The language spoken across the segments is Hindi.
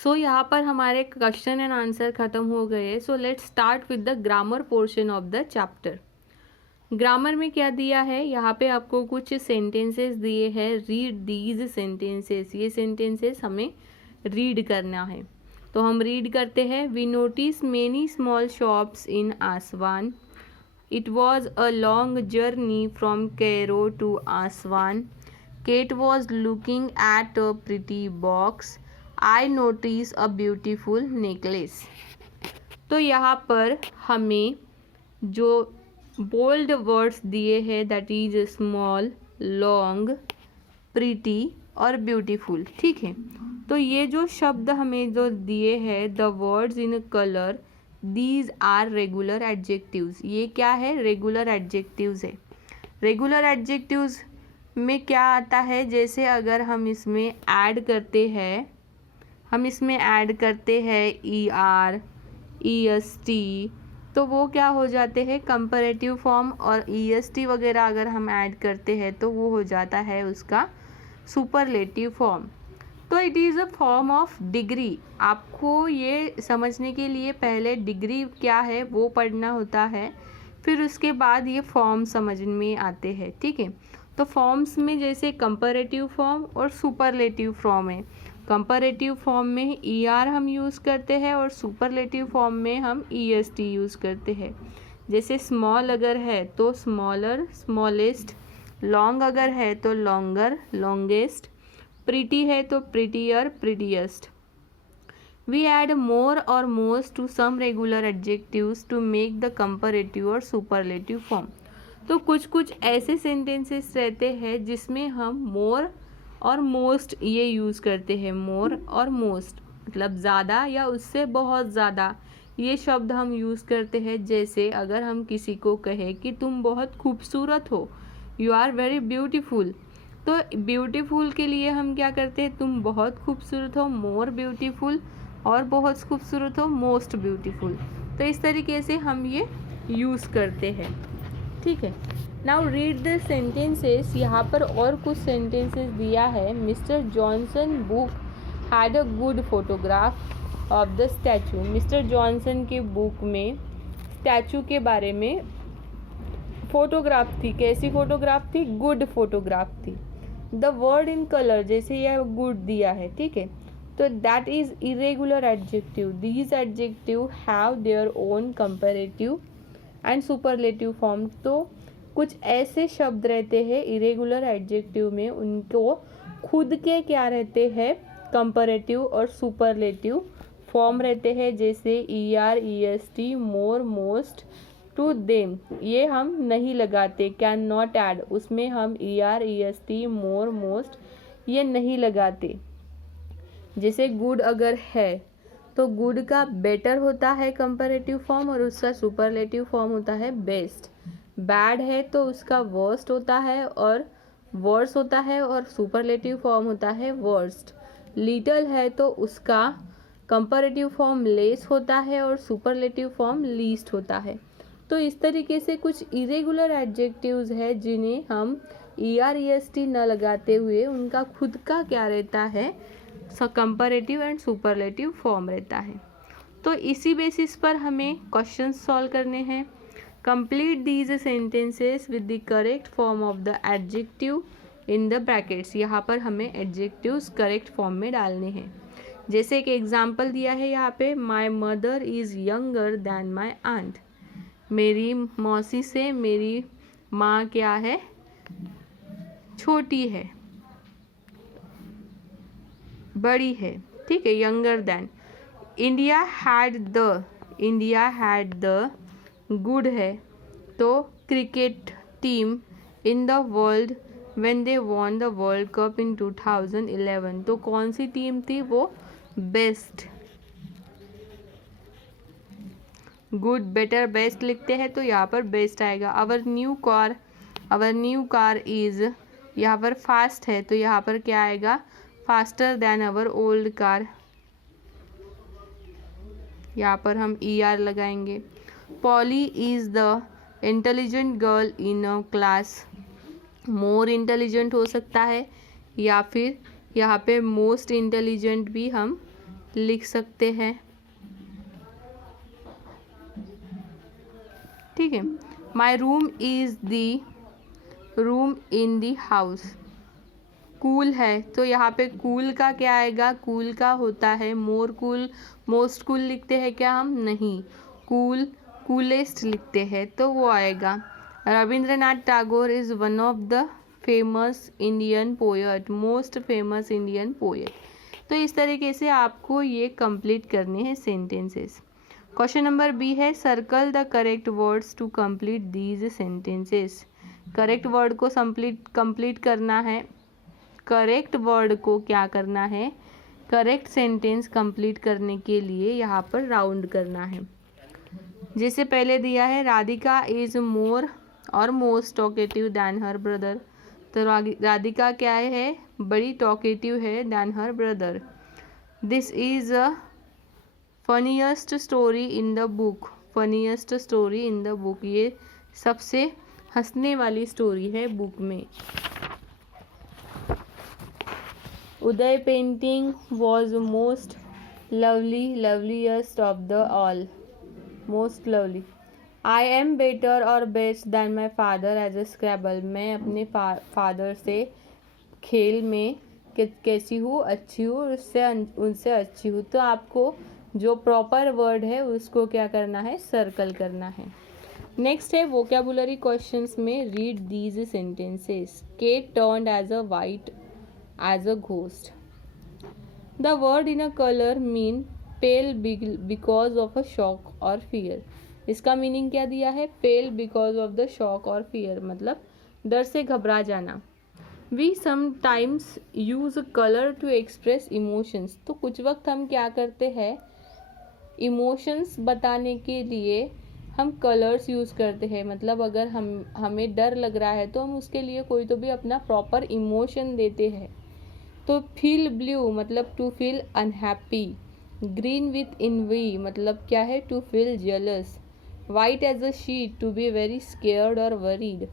सो यहाँ पर हमारे क्वेश्चन एंड आंसर खत्म हो गए। So let's start with the grammar portion of the chapter. Grammar में क्या दिया है, यहाँ पे आपको कुछ सेंटेंसेस दिए हैं। रीड दीज सेंटेंसेस, ये सेंटेंसेस हमें रीड करना है। तो हम रीड करते हैं। We notice many small shops in Aswan. It was a long journey from Cairo to Aswan. Kate was looking at a pretty box. I notice a beautiful necklace. तो यहाँ पर हमें जो बोल्ड वर्ड्स दिए हैं that is small, long, pretty और ब्यूटीफुल, ठीक है। तो ये जो शब्द हमें जो दिए हैं, the words in colour, these are regular adjectives. ये क्या है, रेगुलर एडजेक्टिव्स है। रेगुलर एडजेक्टिव्स में क्या आता है, जैसे अगर हम इसमें ऐड करते हैं ई आर, ई एस टी, तो वो क्या हो जाते हैं कंपैरेटिव फॉर्म। और ई एस टी वगैरह अगर हम ऐड करते हैं तो वो हो जाता है उसका सुपरलेटिव फॉर्म। तो it is a form of degree. आपको ये समझने के लिए पहले डिग्री क्या है वो पढ़ना होता है, फिर उसके बाद ये फॉर्म समझ में आते हैं, ठीक है। तो फॉर्म्स में जैसे कंपैरेटिव फॉर्म और सुपरलेटिव फॉर्म है। कंपैरेटिव फॉर्म में ई आर हम यूज़ करते हैं और सुपरलेटिव फॉर्म में हम ई एस टी यूज़ करते हैं। जैसे स्मॉल अगर है तो स्मॉलर, स्मॉलेस्ट। लॉन्ग अगर है तो लॉन्गर, लॉन्गेस्ट। प्रिटी है तो prettier, prettiest. We add more और most to some regular adjectives to make the comparative और सुपरलेटिव फॉर्म। तो कुछ कुछ ऐसे सेंटेंसेस रहते हैं जिसमें हम मोर और मोस्ट ये यूज़ करते हैं। मोर और मोस्ट मतलब ज़्यादा या उससे बहुत ज़्यादा, ये शब्द हम यूज़ करते हैं। जैसे अगर हम किसी को कहें कि तुम बहुत खूबसूरत हो, यू आर वेरी ब्यूटीफुल, तो ब्यूटीफुल के लिए हम क्या करते हैं, तुम बहुत खूबसूरत हो, मोर ब्यूटीफुल, और बहुत खूबसूरत हो, मोस्ट ब्यूटीफुल। तो इस तरीके से हम ये यूज़ करते हैं, ठीक है। Now read the sentences. यहाँ पर और कुछ सेंटेंसेस दिया है। Mister Johnson book had a good photograph of the statue. Mister Johnson के बुक में स्टैचू के बारे में फोटोग्राफ थी। कैसी फोटोग्राफ थी, गुड फोटोग्राफ थी। द वर्ड इन कलर, जैसे यह गुड दिया है, ठीक है, तो that is irregular adjective. These adjective have their own comparative and superlative form. तो कुछ ऐसे शब्द रहते हैं इरेगुलर एडजेक्टिव में, उनको खुद के क्या रहते हैं, कंपैरेटिव और सुपरलेटिव फॉर्म रहते हैं। जैसे E R, E S T, more, most, to them, ये हम नहीं लगाते। कैन नॉट ऐड, उसमें हम E R, E S T, more, most ये नहीं लगाते। जैसे गुड अगर है तो गुड का बेटर होता है कंपैरेटिव फॉर्म और उसका सुपरलेटिव फॉर्म होता है बेस्ट। बैड है तो उसका वर्स्ट होता है और वर्स होता है और सुपरलेटिव फॉर्म होता है वर्स्ट। लिटिल है तो उसका कंपैरेटिव फॉर्म लेस होता है और सुपरलेटिव फॉर्म लीस्ट होता है। तो इस तरीके से कुछ इरेगुलर एडजेक्टिव्स है जिन्हें हम E R, E S T न लगाते हुए उनका खुद का क्या रहता है, कंपैरेटिव एंड सुपरलेटिव फॉर्म रहता है। तो इसी बेसिस पर हमें क्वेश्चन सॉल्व करने हैं। Complete these sentences with the correct form of the adjective in the brackets. यहाँ पर हमें एडजेक्टिव्स करेक्ट फॉर्म में डालने हैं। जैसे एक एग्जाम्पल दिया है यहाँ पे, my mother is younger than my aunt. मेरी मौसी से मेरी माँ क्या है, छोटी है, बड़ी है, ठीक है, younger than. India had the good है तो cricket team in the world when they won the world cup in 2011, तो कौन सी टीम थी वो, बेस्ट। गुड, बेटर, बेस्ट लिखते हैं तो यहाँ पर बेस्ट आएगा। अवर न्यू कार इज, यहाँ पर फास्ट है तो यहाँ पर क्या आएगा, faster than our old car, यहाँ पर हम ई आर लगाएंगे। Poly is the intelligent girl in a class. More intelligent हो सकता है या फिर यहाँ पे मोस्ट इंटेलिजेंट भी हम लिख सकते हैं। ठीक है, my room is the room in the house. Cool है तो यहाँ पे कूल का क्या आएगा, कूल का होता है मोर कूल, मोस्ट कूल लिखते हैं क्या हम, नहीं, कूल कूलेस्ट लिखते हैं तो वो आएगा। Rabindranath Tagore is one of the famous Indian poet, most famous Indian poet. तो इस तरीके से आपको ये कंप्लीट करने हैं सेंटेंसेस। क्वेश्चन नंबर बी है, circle the correct words to complete these sentences. Correct word को कंप्लीट करना है, करेक्ट वर्ड को क्या करना है, करेक्ट सेंटेंस कंप्लीट करने के लिए यहाँ पर राउंड करना है। जैसे पहले दिया है, राधिका इज मोर और most talkative than her brother. तो राधिका क्या है, बड़ी टॉकेटिव है than her brother. This is a funniest story in the book, funniest story in the book, ये सबसे हंसने वाली स्टोरी है बुक में। Uday painting was most lovely, loveliest of the all, most lovely. I am better और best than my father as a scrabble, मैं अपने फादर से खेल में कैसी हूँ, अच्छी हूँ, उनसे अच्छी हूँ। तो आपको जो प्रॉपर वर्ड है उसको क्या करना है, सर्कल करना है। नेक्स्ट है वोकैबुलरी क्वेश्चंस में, read these sentences. Kate turned as a white as a ghost. The word in a colour mean pale because of a shock और फियर। इसका मीनिंग क्या दिया है, pale because of the shock और फियर, मतलब डर से घबरा जाना। We sometimes use colour to express emotions. तो कुछ वक्त हम क्या करते हैं, इमोशंस बताने के लिए हम कलर्स यूज़ करते हैं। मतलब अगर हमें डर लग रहा है तो हम उसके लिए कोई तो भी अपना प्रॉपर इमोशन देते हैं। तो फील ब्लू मतलब to feel unhappy, green with envy मतलब क्या है, to feel jealous, white as a sheet to be very scared और worried,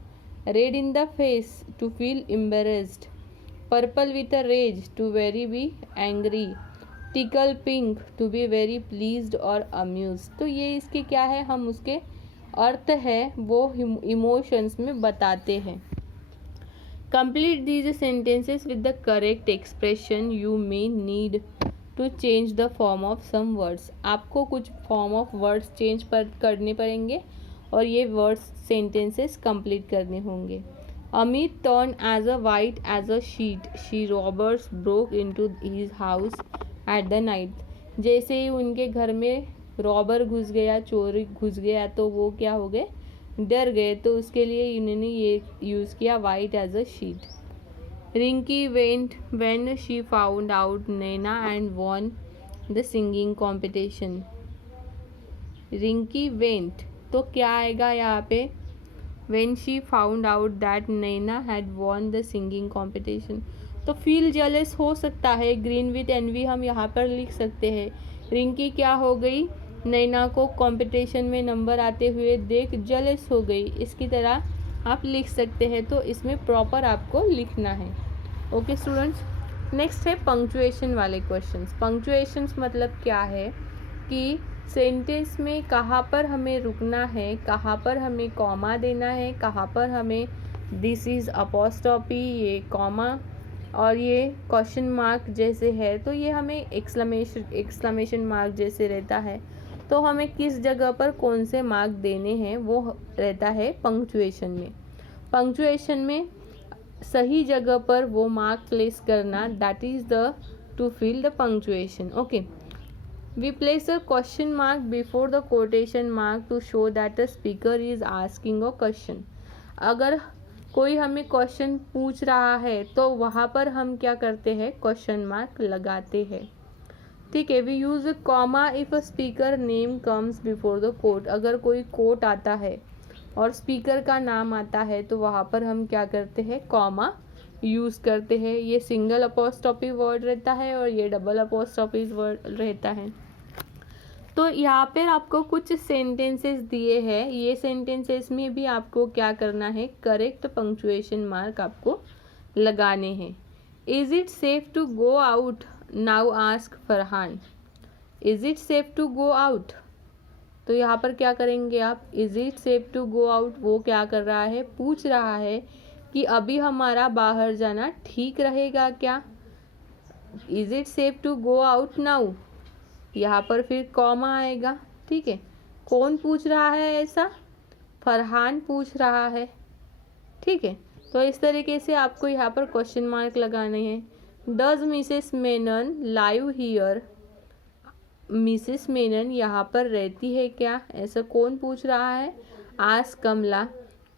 red in the face to feel embarrassed, purple with a rage to very be angry, tickle pink to be very pleased और अम्यूज। तो ये इसके क्या है, हम उसके अर्थ है वो इमोशंस में बताते हैं। Complete these sentences with the correct expression, you may need to change the form of some words. आपको कुछ फॉर्म ऑफ वर्ड्स चेंज करने पड़ेंगे और ये वर्ड्स सेंटेंसेस कंप्लीट करने होंगे। Amit turn as a white as a sheet, she robbers broke into his house at the night. जैसे ही उनके घर में रॉबर घुस गया, चोर घुस गया, तो वो क्या हो गए, डर गए। तो उसके लिए इन्होंने ये यूज़ किया white as a sheet. Rinki went when she found out Naina and won the singing competition. Rinki went तो क्या आएगा यहाँ पे, when she found out that Naina had won the singing competition. तो फील जेलस हो सकता है, ग्रीन विथ एनवी हम यहाँ पर लिख सकते हैं। रिंकी क्या हो गई, नैना को कंपटीशन में नंबर आते हुए देख जेलस हो गई, इसकी तरह आप लिख सकते हैं। तो इसमें प्रॉपर आपको लिखना है। ओके स्टूडेंट्स, नेक्स्ट है पंक्चुएशन वाले क्वेश्चंस। पंक्चुएशंस मतलब क्या है कि सेंटेंस में कहाँ पर हमें रुकना है, कहाँ पर हमें कॉमा देना है, कहाँ पर हमें दिस इज़ अपॉस्ट्रॉफी, ये कॉमा और ये क्वेश्चन मार्क जैसे है, तो ये हमें एक्सक्लेमेशन मार्क जैसे रहता है। तो हमें किस जगह पर कौन से मार्क देने हैं वो रहता है पंक्चुएशन में। पंक्चुएशन में सही जगह पर वो मार्क प्लेस करना, that is the to fill the punctuation. Okay, we place a question mark before the quotation mark to show that the speaker is asking a question. अगर कोई हमें क्वेश्चन पूछ रहा है तो वहाँ पर हम क्या करते हैं, क्वेश्चन मार्क लगाते हैं। ठीक है, we use comma if a speaker name comes before the quote. अगर कोई कोट आता है और स्पीकर का नाम आता है तो वहाँ पर हम क्या करते हैं, कॉमा यूज़ करते हैं। ये सिंगल अपॉस्ट्रॉफी वर्ड रहता है और ये डबल अपॉस्ट्रॉफी वर्ड रहता है। तो यहाँ पर आपको कुछ सेंटेंसेस दिए हैं, ये सेंटेंसेस में भी आपको क्या करना है, करेक्ट पंक्चुएशन मार्क आपको लगाने हैं। Is it safe to go out now ask Farhan. Is it safe to go out, तो यहाँ पर क्या करेंगे आप, is it safe to go out, वो क्या कर रहा है, पूछ रहा है कि अभी हमारा बाहर जाना ठीक रहेगा क्या। Is it safe to go out now, यहाँ पर फिर कॉमा आएगा। ठीक है, कौन पूछ रहा है ऐसा, फरहान पूछ रहा है। ठीक है, तो इस तरीके से आपको यहाँ पर क्वेश्चन मार्क लगाने हैं। Does Mrs Menon live here, Mrs Menon यहाँ पर रहती है क्या, ऐसा कौन पूछ रहा है, आस्क कमला,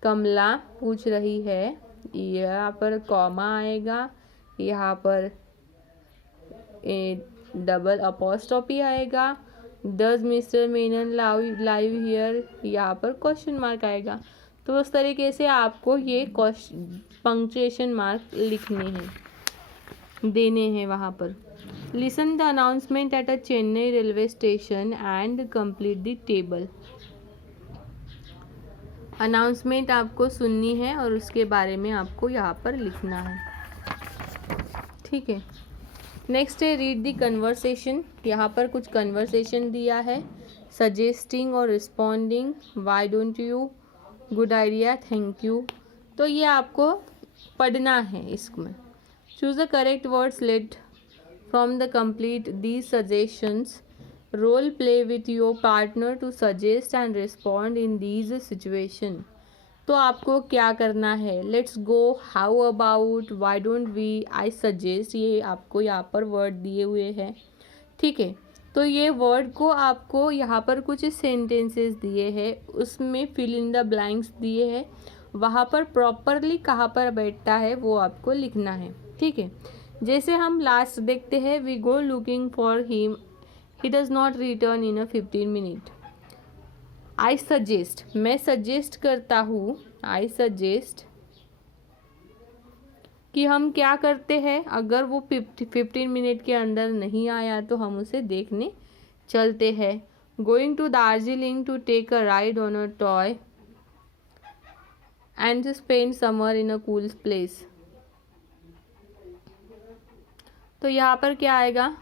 कमला पूछ रही है। यहाँ पर कॉमा आएगा, यहाँ पर डबल अपॉस्ट्रोफी आएगा। Does mister Menon live here, यहाँ पर क्वेश्चन मार्क आएगा। तो उस तरीके से आपको ये पंक्चुएशन मार्क लिखने हैं, देने हैं वहाँ पर। Listen the announcement at a Chennai railway station and complete the table. Announcement आपको सुननी है और उसके बारे में आपको यहाँ पर लिखना है। ठीक है, नेक्स्ट है रीड द कन्वर्सेशन। यहाँ पर कुछ कन्वर्सेशन दिया है, सजेस्टिंग और responding, why don't you, good idea, thank you. तो ये आपको पढ़ना है इसमें। Choose the correct words let from the complete these suggestions, role play with your partner to suggest and respond in these situation. तो आपको क्या करना है, let's go, how about, why don't we, I suggest, ये आपको यहाँ पर वर्ड दिए हुए हैं। ठीक है, तो ये वर्ड को आपको यहाँ पर कुछ सेंटेंसेस दिए हैं, उसमें फिल इन द ब्लैंक्स दिए हैं, वहाँ पर प्रॉपरली कहाँ पर बैठता है वो आपको लिखना है। ठीक है, जैसे हम लास्ट देखते हैं, we go looking for him, he does not return in a 15 minute. I suggest, मैं सजेस्ट करता हूँ, आई सजेस्ट कि हम क्या करते हैं, अगर वो 15 मिनट के अंदर नहीं आया तो हम उसे देखने चलते हैं। Going to Darjeeling to take a ride on a toy and to spend summer in a cool place. तो यहाँ पर क्या आएगा,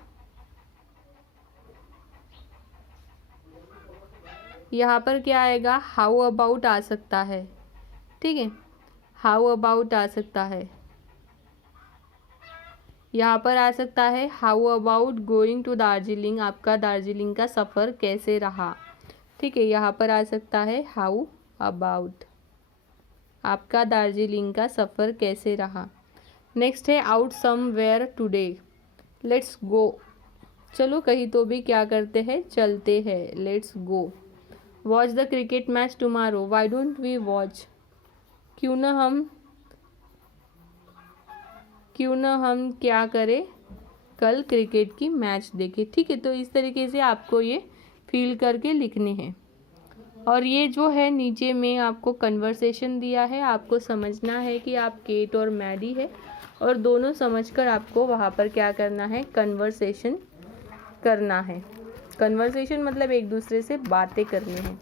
यहाँ पर क्या आएगा, हाउ अबाउट आ सकता है। ठीक है, हाउ अबाउट आ सकता है, यहाँ पर आ सकता है how about going to Darjeeling, आपका दार्जिलिंग का सफ़र कैसे रहा। ठीक है, यहाँ पर आ सकता है हाउ अबाउट, आपका दार्जिलिंग का सफ़र कैसे रहा। नेक्स्ट है out somewhere today, let's go, चलो कहीं तो भी क्या करते हैं, चलते हैं, let's go. Watch the cricket match tomorrow, why don't we watch, क्यों ना हम क्या करें, कल क्रिकेट की मैच देखें। ठीक है, तो इस तरीके से आपको ये फील करके लिखने हैं। और ये जो है नीचे में आपको कन्वर्सेशन दिया है, आपको समझना है कि आप केट और मैडी है, और दोनों समझकर आपको वहाँ पर क्या करना है, कन्वर्सेशन करना है। कन्वर्सेशन मतलब एक दूसरे से बातें करनी है।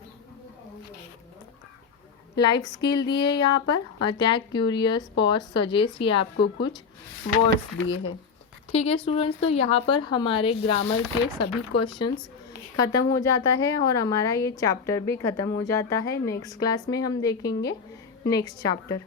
लाइफ स्किल दिए यहाँ पर, अटैक, क्यूरियस, पॉज, सजेस्ट, ये आपको कुछ वर्ड्स दिए हैं। ठीक है स्टूडेंट्स, तो यहाँ पर हमारे ग्रामर के सभी क्वेश्चंस ख़त्म हो जाता है और हमारा ये चैप्टर भी ख़त्म हो जाता है। नेक्स्ट क्लास में हम देखेंगे नेक्स्ट चैप्टर।